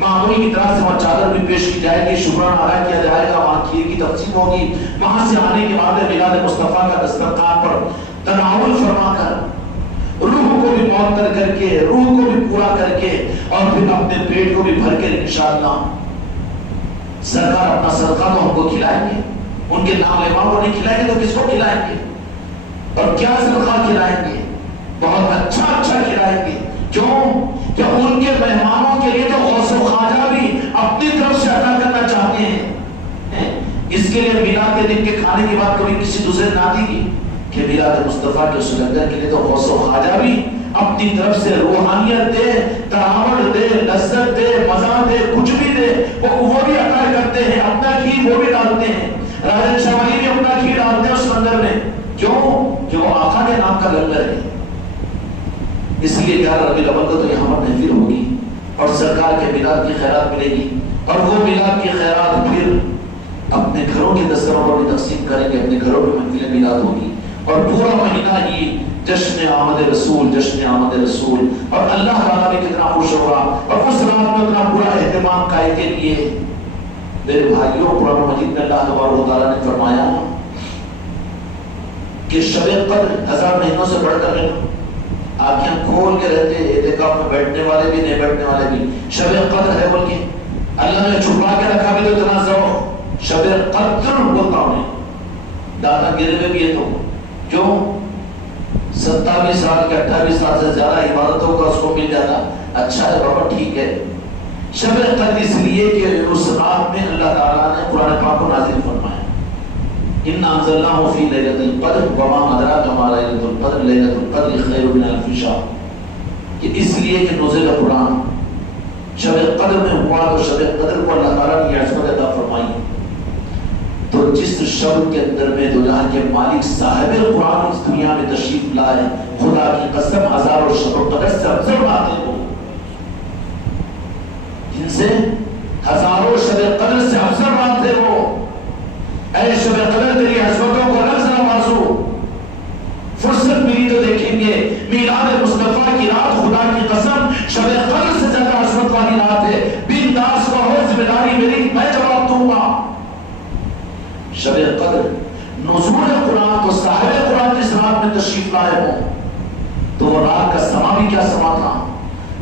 معمولی کی طرح سے وہاں چادر بھی پیش کی جائے گی، شکرانہ ادا کیا جائے گا، وہاں کھیر کی تقسیم ہوگی۔ وہاں سے آنے کے بعد میلاد مصطفیٰ کا دسترخوان پر تناول فرما کر روح کو بھی معطر کر کے، روح کو بھی پورا کر کے، اور پھر اپنے پیٹ کو بھی بھر کے انشاءاللہ سرکار اپنا صدقہ تو ہم کو کھلائیں گے، ان کے نام امام کو نہیں کھلائیں گے تو کس کو کھلائیں گے؟ اور کیا صدقہ کھلائیں گے؟ بہت اچھا کھلائیں گے۔ کیوں کہ ان کے مہمانوں کے لیے تو غوث و خواجہ بھی اپنی طرف سے عطا کرنا چاہتے ہیں۔ اس کے لیے میلاد کے دن کے کھانے کی بات کبھی کسی دوسرے نے نہ دی کہ میلاد مصطفیٰ کے اس لنگر کے لیے تو غوث و خواجہ بھی اپنی طرف سے روحانیت دے، تراوٹ دے، لذت دے، مزہ دے، کچھ بھی دے، وہ بھی عطا کرتے ہیں، اپنا گھی وہ بھی ڈالتے ہیں۔ راجن شاہ ولی بھی اپنا گھی ڈالتے ہیں اس لنگر میں، کیوں کہ وہ آقا کے نام کا لنگر ہے۔ اس لیے 11 ربیع الاول کو تو یہاں پر محفل ہوگی اور سرکار کے میلاد کی خیرات ملے گی، اور وہ میلاد کی خیرات پھر اپنے گھروں کے دستروں پر بھی تقسیم کریں گے، اپنے گھروں میں محفل میلاد ہوگی، اور پورا مہینہ ہی جشن آمد رسول، جشن آمد رسول، اور اللہ تعالیٰ بھی کتنا خوش ہوگا، اور اس رات میں اتنا پورا اہتمام کائے کے لیے۔ میرے بھائیوں، قرآن مجید میں اللہ تبارک و تعالیٰ نے فرمایا کہ شب قدر 1000 مہینوں سے بڑھ کر ہے۔ آنکھیں کھول کے رہتے اعتکاف میں، بیٹھنے والے بھی نہیں بیٹھنے والے بھی، شب قدر ہے بول کے اللہ نے چھپا کے رکھا بھی تو اتنا ذوق، شب قدر بولتا ہوں دادا گرے میں بھی ہے، تو کیوں 27 سال کے 28 سال سے زیادہ عبادتوں کا اس کو مل جاتا، اچھا ہے بابا ٹھیک ہے۔ شب قدر اس لیے کہ اس رات میں اللہ تعالیٰ نے قرآن پاک کو نازل فرمایا، اِنَّا أَنزَلْنَاهُ فِي لَيْلَةِ الْقَدْرِ وَمَا أَدْرَاكَ مَا لَيْلَةُ الْقَدْرِ لَيْلَةُ الْقَدْرِ خَيْرٌ مِنْ أَلْفِ شَهْرٍ، کہ اس لیے کہ نزول قرآن شب قدر میں ہوا، تو شب قدر کو اللہ تعالیٰ نے عظمت عطا فرمائی۔ تو جس شب کے اندر میں دو جہاں کے مالک صاحب قرآن اس دنیا میں تشریف لائے، خدا کی قسم ہزاروں شب قدر سے افضل باتیں ہو، جن سے ہزاروں شب قدر سے افضل باتیں ہو۔ اے شب قدر تیری عظمتوں کو لفظ نوازو، فرصت ملی تو دیکھیں گے میلاد مصطفیٰ کی رات خدا کی قسم شب قدر سے زیادہ عظمت والی رات ہے۔ بنداس کہو، ذمہ داری میری، میں جواب دوں گا۔ شب قدر نزول قرآن، تو صاحب قرآن جس رات میں تشریف لائے ہوں تو وہ رات کا سما بھی کیا سما تھا۔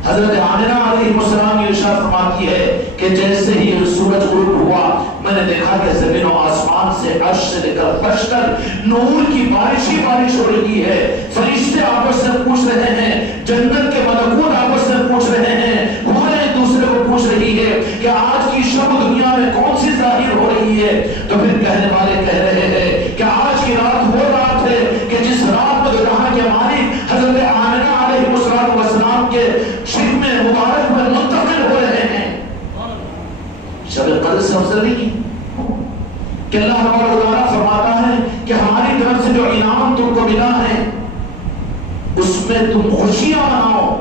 حضرت آمنہ علیہ السلام یہ ارشاد فرماتی ہے کہ جیسے ہی سورج غروب ہوا، میں نے دیکھا کہ زمین و آسمان سے، عرش سے لے کر فرش تک نور کی بارش ہی بارش ہو رہی ہے۔ فرشتے آپس سے پوچھ رہے ہیں، جنت کے ملکوت آپس سے پوچھ رہے ہیں، حوریں ایک دوسرے کو پوچھ رہی ہے کہ آج کی شب دنیا میں کون سی ظاہر ہو رہی ہے؟ تو پھر کہنے والے کہہ رہے ہیں کہ آج کی رات وہ رات ہے کہ جس رات میں جہاں کے مالک حضرت آمنہ علیہ السلام کے شکم مبارک میں منتقل ہو رہے ہیں۔ شب قدر سے مسئلہ نہیں ہے کہ اللہ تبارک و تعالیٰ فرماتا ہے کہ ہماری طرف سے جو انعام تم کو ملا ہے اس میں تم خوشیاں مناؤ،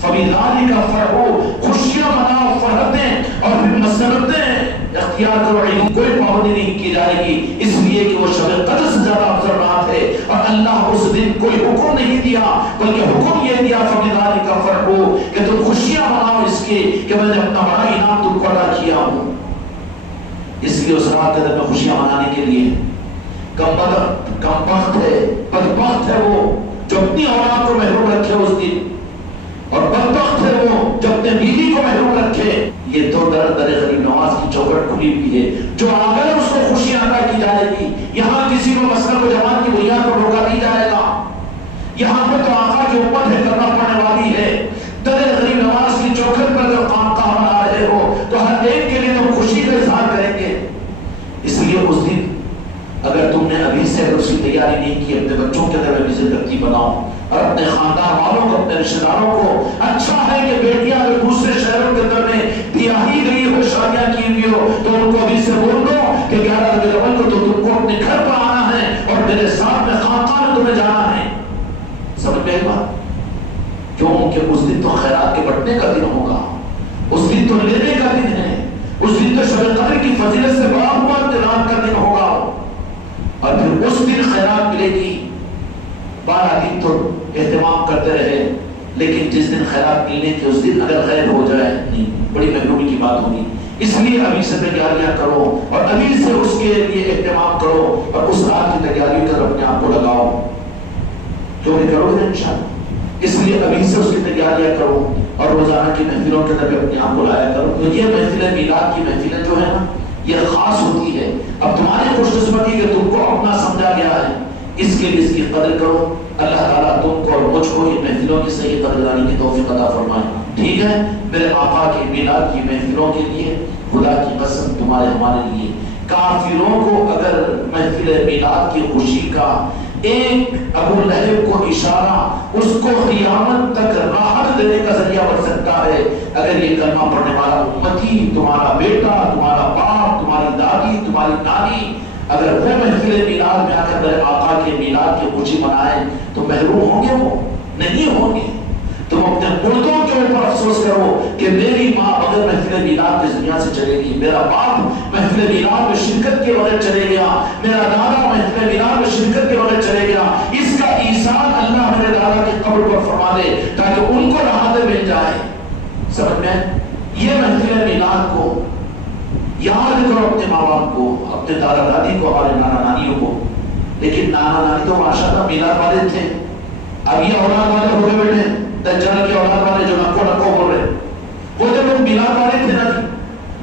فبذالک فرحوا، خوشیاں مناؤ، فرحتیں اور مسرتیں اختیار کرو، کوئی پابندی نہیں کی جائے گی، اس لیے کہ وہ شب قدر سے زیادہ افضل رات ہے اور اللہ اس دن کوئی حکم نہیں دیا بلکہ حکم یہ دیا فبذالک فرحوا کہ تم خوشیاں مناؤ اس کی کہ میں نے اپنا بڑا انعام تم کو عطا کیا ہوں۔ اس لیے اس رات کے دن میں خوشیاں منانے کے لیے کم بخت ہے، بدبخت ہے وہ جو اپنی اولاد کو محروم رکھے اس دن، اور بدبخت ہے وہ جو اپنے بیوی کو محروم رکھے۔ یہ تو در غریب نواز کی چوکھٹ کھلی ہوئی ہے، جو اگر اس کو خوشی عطا کی جائے گی، یہاں کسی کو مسلک و جماعت کی بنیاد پر روکا نہیں جائے گا، یہاں پہ تو آقا کی امت ہے کرنا پڑنے والی ہے۔ در غریب نواز کی چوکھٹ پر اگر خانقاہ بنا رہے ہو تو ہر ایک کے لیے تم خوشی کا اظہار کریں گے۔ اس لیے اس دن اگر تم نے ابھی سے اگر اس کی تیاری نہیں کی، اپنے بچوں کے اندر بھی ترتیب بناؤ اور اپنے خاندان والوں کو، اپنے رشتہ داروں کو۔ اچھا ہے کہ بیٹیاں اگر دوسرے شہروں کے اندر میں بیاہی گئی ہو، شادیاں کی ہوئی ہو، تو ان کو ابھی سے بول دو کہ 11 ربیع الاول کو تو تم کو اپنے گھر پر آنا ہے اور میرے ساتھ میں خانقاہ میں تمہیں جانا ہے۔ سمجھ میں آئی بات؟ کیوں کہ اس دن تو خیرات کے بٹنے کا دن ہوگا، اس دن تو لینے کا دن ہے، اس دن تو شب قدر کی فضیلت سے بڑا ہوا رات کا دن ہوگا، اور پھر اس دن خیرات ملے گی۔ 12 دن تو اہتمام کرتے رہے، لیکن جس دن خیرات ملنے کے اس دن اگر غیر ہو جائے نہیں، بڑی محرومی کی بات ہوگی۔ اس لیے ابھی سے تیاریاں کرو اور ابھی سے اس کے لیے اہتمام کرو اور اس رات کی تیاری کر اپنے آپ کو لگاؤ، جو بھی کرو گے انشاءاللہ۔ اس لیے ابھی سے اس کی تیاریاں کرو اور روزانہ کی محفلوں کے اندر اپنے آپ کو لایا کرو۔ تو یہ محفل میلاد کی محفلیں جو ہے نا، یہ خاص ہوتی ہے۔ اب تمہاری خوش قسمتی کہ تم کو اپنا سمجھا گیا ہے، اس کے لیے اس کی قدر کرو۔ اللہ تعالیٰ تم کو اور مجھ کو ان محفلوں کی صحیح قدردانی کی توفیق عطا فرمائے۔ ٹھیک ہے، میرے آقا کے میلاد کی محفلوں کے لیے خدا کی قسم تمہارے ہمارے لیے، کافروں کو اگر محفل میلاد کی خوشی کا ایک ابو لہب کو اشارہ اس کو قیامت تک راحت دینے کا ذریعہ بن سکتا ہے اگر یہ کلمہ پڑھنے والا امتی، تمہارا بیٹا، تمہارا باپ، تمہاری دادی، تمہاری نانی، اگر وہ محفل میلاد میں آ کر میرے آقا کے میلاد کی خوشی منائیں تو محروم ہوں گے؟ وہ نہیں ہوں گے۔ تم اپنے مردوں کے اوپر افسوس کرو کہ میری ماں بغیر محفل میلاد اس دنیا سے چلے گی، میرا باپ محفل میلاد میں شرکت کے بغیر چلے گیا، میرا دادا محفل میلاد میں شرکت کے بغیر چلے گیا۔ اس کا ایثار اللہ میرے دادا کی قبر پر فرما دے تاکہ ان کو راحت مل جائے۔ سمجھ میں؟ یہ محفل میلاد کو یاد کرو، اپنے ماں باپ کو، اپنے دادا دادی کو، ہمارے نانا نانیوں کو۔ لیکن نانا نانی تو ماشاءاللہ میلاد والے تھے، اب یہ اولاد والے ہو گئے بیٹے، دجال کے اولاد والے جو نکو نکو بول رہے، وہ جو لوگ میلاد والے تھے نا،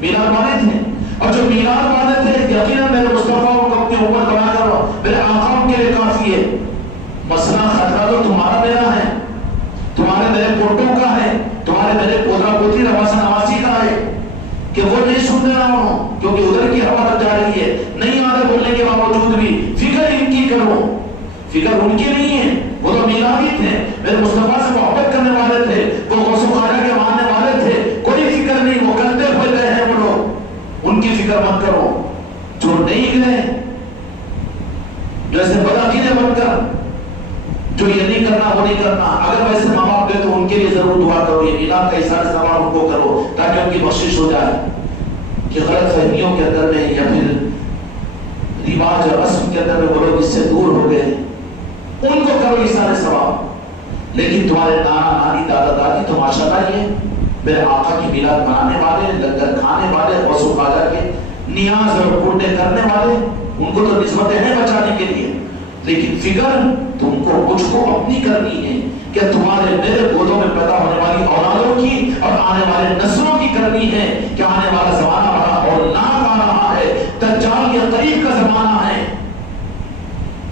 میلاد والے تھے، اور جو میلاد والے تھے یقیناً میرے مصطفیٰ کو اپنی امت بنا کر میرے آقا کے لیے کافی ہے۔ مسئلہ خطرہ تو تمہارا میرا ہے، تمہارے میرے پوٹوں کا ہے، تمہارے میرے پودرا پوتی رواس نواسی کا ہے کہ وہ نہیں سن رہا ہوں کیونکہ ادھر کی ہوا تک جا رہی ہے، نہیں آتے بولنے کے باوجود بھی فکر ان کی کرو۔ فکر ان کی نہیں ہے، وہ تو میلادی تھے، میرے مصطفیٰ سے محبت کرنے والے تھے، وہ غوث و خواجہ کے ماننے والے تھے، کوئی فکر نہیں، وہ کرتے ہوئے گئے ہیں وہ لوگ، ان کی فکر مت کرو۔ جو نہیں گئے، جو ایسے بدعقیدے مت کر، جو یہ نہیں کرنا وہ نہیں کرنا، اگر ویسے ماں باپ گئے تو ان کے لیے ضرور دعا کرو، یہ میلاد کا احسان ثواب ان کو کرو تاکہ ان کی بخشش ہو جائے کہ غلط فہمیوں کے اندر میں یا پھر رواج اور رسم کے اندر میں وہ لوگ اس سے دور ہو گئے، ان کو کرو احسان ثواب۔ لیکن تمہارے نانا نانی دادا دادی تو ماشاءاللہ یہ میرے آقا کی میلاد منانے والے، لنگر کھانے والے، غوث و خواجہ کے نیاز اور پورنے کرنے والے، ان کو تو نسبتیں ہیں بچانے کے لیے، لیکن فکر تم کو مجھ کو اپنی کرنی ہے کہ تمہارے میرے گودوں میں پیدا ہونے والی اولادوں کی اور آنے والے نسلوں کی کرنی ہے کہ آنے والا زمانہ بڑا ہولناک آ رہا ہے، دجال کے قریب کا زمانہ ہے۔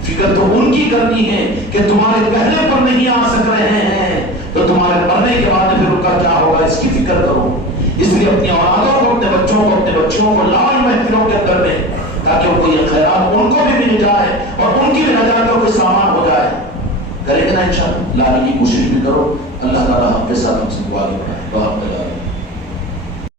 فکر تو ان کی کرنی ہے کہ تمہارے پہلے پر نہیں آ سک رہے ہیں تو تمہارے مرنے کے بعد پھر ان کا کیا ہوگا، اس کی فکر کرو۔ اس لیے اپنی اولادوں کو، اپنے بچوں کو، اپنے بچوں کو لاؤ محفلوں کے اندر میں تاکہ ان کو یہ خیرات ان کو بھی مل جائے اور ان کی بھی نجات کا کوئی سامان ہو جائے۔ کرے گا نا انشاءاللہ، لانے کی کوشش بھی کرو۔ اللہ تعالیٰ ہم کے ساتھ ہم سے دعا کرے۔